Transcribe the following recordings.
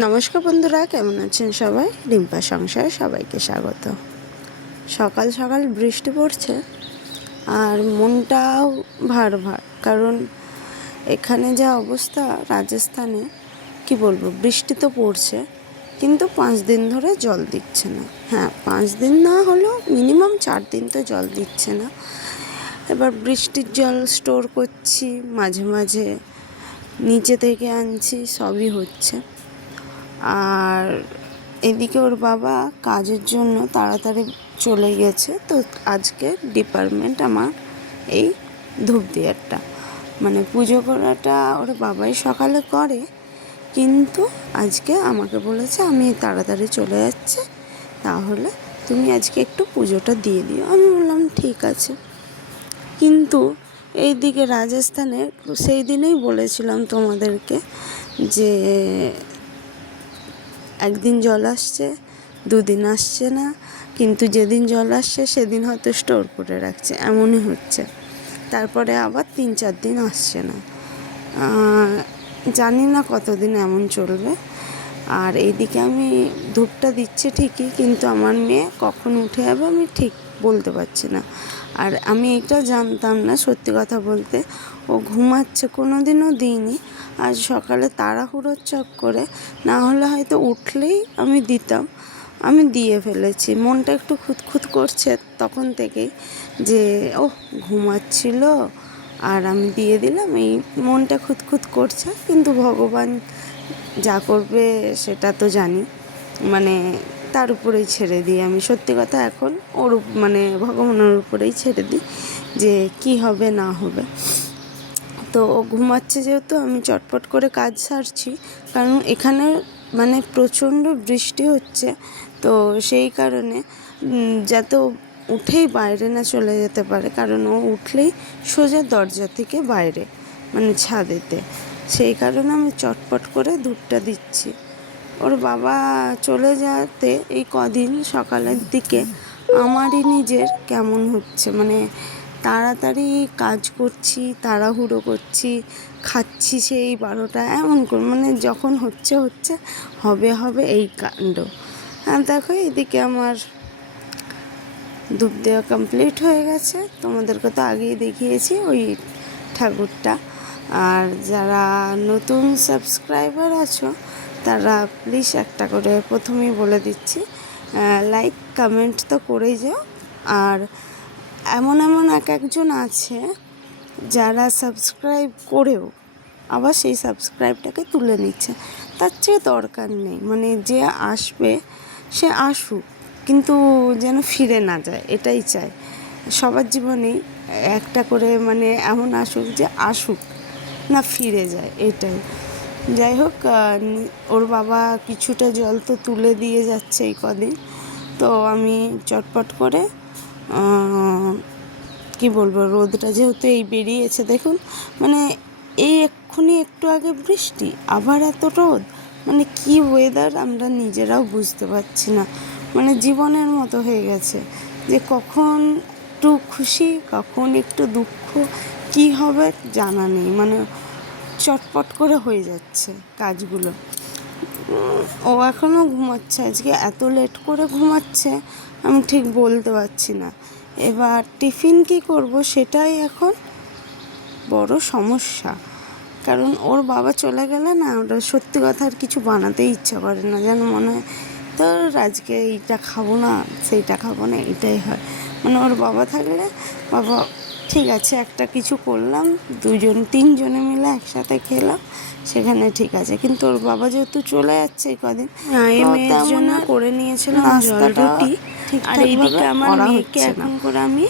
নমস্কার বন্ধুরা, কেমন আছেন সবাই? রিম্পা সংসারে সবাইকে স্বাগত। সকাল সকাল বৃষ্টি পড়ছে আর মনটাও ভার ভার, কারণ এখানে যা অবস্থা রাজস্থানে, কি বলবো, বৃষ্টি তো পড়ছে কিন্তু 5 দিন ধরে জল দিচ্ছে না। হ্যাঁ, 5 দিন না হলেও মিনিমাম 4 দিন তো জল দিচ্ছে না। এবার বৃষ্টির জল স্টোর করছি, মাঝে মাঝে নিচে থেকে আনছি, সবই হচ্ছে। আর এদিকে ওর বাবা কাজের জন্য তাড়াতাড়ি চলে গেছে, তো আজকে ডিপার্টমেন্ট আমার এই ধূপদিয়ারটা, মানে পুজো করাটা ওর বাবাই সকালে করে, কিন্তু আজকে আমাকে বলেছে আমি তাড়াতাড়ি চলে যাচ্ছি, তাহলে তুমি আজকে একটু পুজোটা দিয়ে দিও। আমি বললাম ঠিক আছে। কিন্তু এইদিকে রাজস্থানে সেই দিনেই বলেছিলাম তোমাদেরকে যে একদিন জল আসছে, 2 দিন আসছে না, কিন্তু যেদিন জল আসছে সেদিন হয়তো স্টোর করে রাখছে, এমনই হচ্ছে। তারপরে আবার 3-4 দিন আসছে না। জানি না কতদিন এমন চলবে। আর এইদিকে আমি ধূপটা দিচ্ছি ঠিকই, কিন্তু আমার মেয়ে কখন উঠে যাবে আমি ঠিক বলতে পারছি না। আর আমি এটা জানতাম না, সত্যি কথা বলতে। ও ঘুমাচ্ছে, কোনো দিনও দিইনি। আজ সকালে তাড়াহুড়োর চক্করে, না হলে হয়তো উঠলেই আমি দিতাম, আমি দিয়ে ফেলেছি। মনটা একটু খুঁতখুত করছে তখন থেকেই, যে ও ঘুমাচ্ছিল আর আমি দিয়ে দিলাম, এই মনটা খুঁতখুত করছে। কিন্তু ভগবান যা করবে সেটা তো জানি, মানে তার উপরেই ছেড়ে দিই আমি। সত্যি কথা, এখন ওর মানে ভগবানের উপরেই ছেড়ে দিই যে কি হবে না হবে। তো ও ঘুমাচ্ছে যেহেতু আমি চটপট করে কাজ সারছি, কারণ এখানে মানে প্রচণ্ড বৃষ্টি হচ্ছে, তো সেই কারণে যাতে ও উঠেই বাইরে না চলে যেতে পারে, কারণ ও উঠলেই সোজা দরজা থেকে বাইরে, মানে ছাদেতে। সেই কারণে আমি চটপট করে ধূপটা দিচ্ছি। ওর বাবা চলে যাওয়াতে এই কদিন সকালের দিকে আমারই নিজের কেমন হচ্ছে, মানে তাড়াতাড়ি কাজ করছি, তাড়াহুড়ো করছি, খাচ্ছি সেই 12টা, এমন করে মানে যখন হচ্ছে হবে হবে এই কাণ্ড। আর দেখো এদিকে আমার ধূপ দেওয়া কমপ্লিট হয়ে গেছে, তোমাদেরকে তো আগেই দেখিয়েছি ওই ঠাকুরটা। আর যারা নতুন সাবস্ক্রাইবার আছো তারা প্লিজ একটা করে প্রথমেই বলে দিচ্ছি, লাইক কমেন্ট তো করেই যাও। আর এমন একজন আছে যারা সাবস্ক্রাইব করেও আবার সেই সাবস্ক্রাইবটাকে তুলে নিচ্ছে। তার চেয়ে দরকার নেই, মানে যে আসবে সে আসুক, কিন্তু যেন ফিরে না যায়, এটাই চাই। সবার জীবনেই একটা করে মানে এমন আসুক যে আসুক না ফিরে যায়, এটাই। যাই হোক, ওর বাবা কিছুটা জল তো তুলে দিয়ে যাচ্ছে এই কদিন, তো আমি চটপট করে কি বলবো, রোদটা যেহেতু এই বেরিয়েছে দেখুন, মানে এই এক্ষুনি একটু আগে বৃষ্টি, আবার এত রোদ, মানে কি ওয়েদার আমরা নিজেরাও বুঝতে পারছি না। মানে জীবনের মতো হয়ে গেছে, যে কখন একটু খুশি কখন একটু দুঃখ, কি হবে জানা নেই, মানে চটপট করে হয়ে যাচ্ছে কাজগুলো। ও এখনও ঘুমাচ্ছে, আজকে এত লেট করে ঘুমাচ্ছে আমি ঠিক বলতে পারছি না। এবার টিফিন কী করব সেটাই এখন বড় সমস্যা, কারণ ওর বাবা চলে গেলে না, ওটা সত্যি কথা আর কিছু বানাতেই ইচ্ছা করে না, যেন মনে হয় তো আজকে এইটা খাবো না সেইটা খাবো না, এটাই হয়। মানে ওর বাবা থাকলে বাবা ঠিক আছে একটা কিছু করলাম, 2-3 জনে মিলে একসাথে খেলাম, সেখানে ঠিক আছে। কিন্তু ওর বাবা যেহেতু চলে যাচ্ছে এই কদিন, মেয়ের জন্য করে নিয়েছিলাম জল রুটি, আর এইদিকে আমার মেয়েকে এখন করে আমি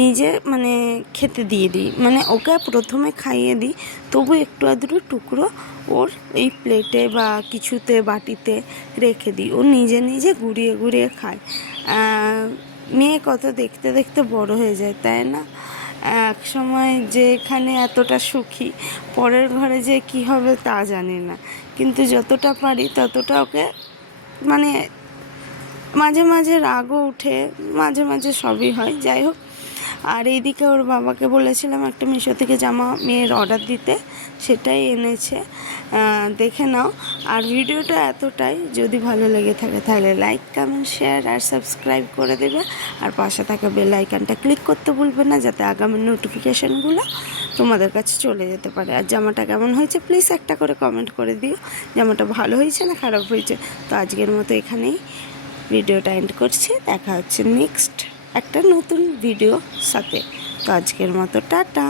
নিজে মানে খেতে দিয়ে দিই, মানে ওকে প্রথমে খাইয়ে দিই, তবু একটু আধটু টুকরো ওর এই প্লেটে বা কিছুতে বাটিতে রেখে দিই, ও নিজে নিজে গুড়িয়ে গুড়িয়ে খায়। মেয়ে কত দেখতে দেখতে বড় হয়ে যায়, তাই না? এক সময় যে এখানে এতটা সুখী, পরের ঘরে যে কি হবে তা জানি না, কিন্তু যতটা পারি ততটা ওকে, মানে মাঝে মাঝে রাগও উঠে, মাঝে মাঝে সবই হয়। যাই হোক, আর এইদিকে ওর বাবাকে বলেছিলাম একটা মিশো থেকে জামা মেয়ের অর্ডার দিতে, সেটাই এনেছে, দেখে নাও। আর ভিডিওটা এতটাই, যদি ভালো লেগে থাকে তাহলে লাইক, কমেন্ট, শেয়ার আর সাবস্ক্রাইব করে দেবে। আর পাশে থাকা বেল আইকনটা ক্লিক করতে ভুলবে না, যাতে আগামী নোটিফিকেশানগুলো তোমাদের কাছে চলে যেতে পারে। আর জামাটা কেমন হয়েছে প্লিজ একটা করে কমেন্ট করে দিও, জামাটা ভালো হয়েছে না খারাপ হয়েছে। তো আজকের মতো এখানেই ভিডিওটা এন্ড করছি, দেখা হচ্ছে নেক্সট একটা নতুন ভিডিও সাথে। তো আজকের মতো টাটা।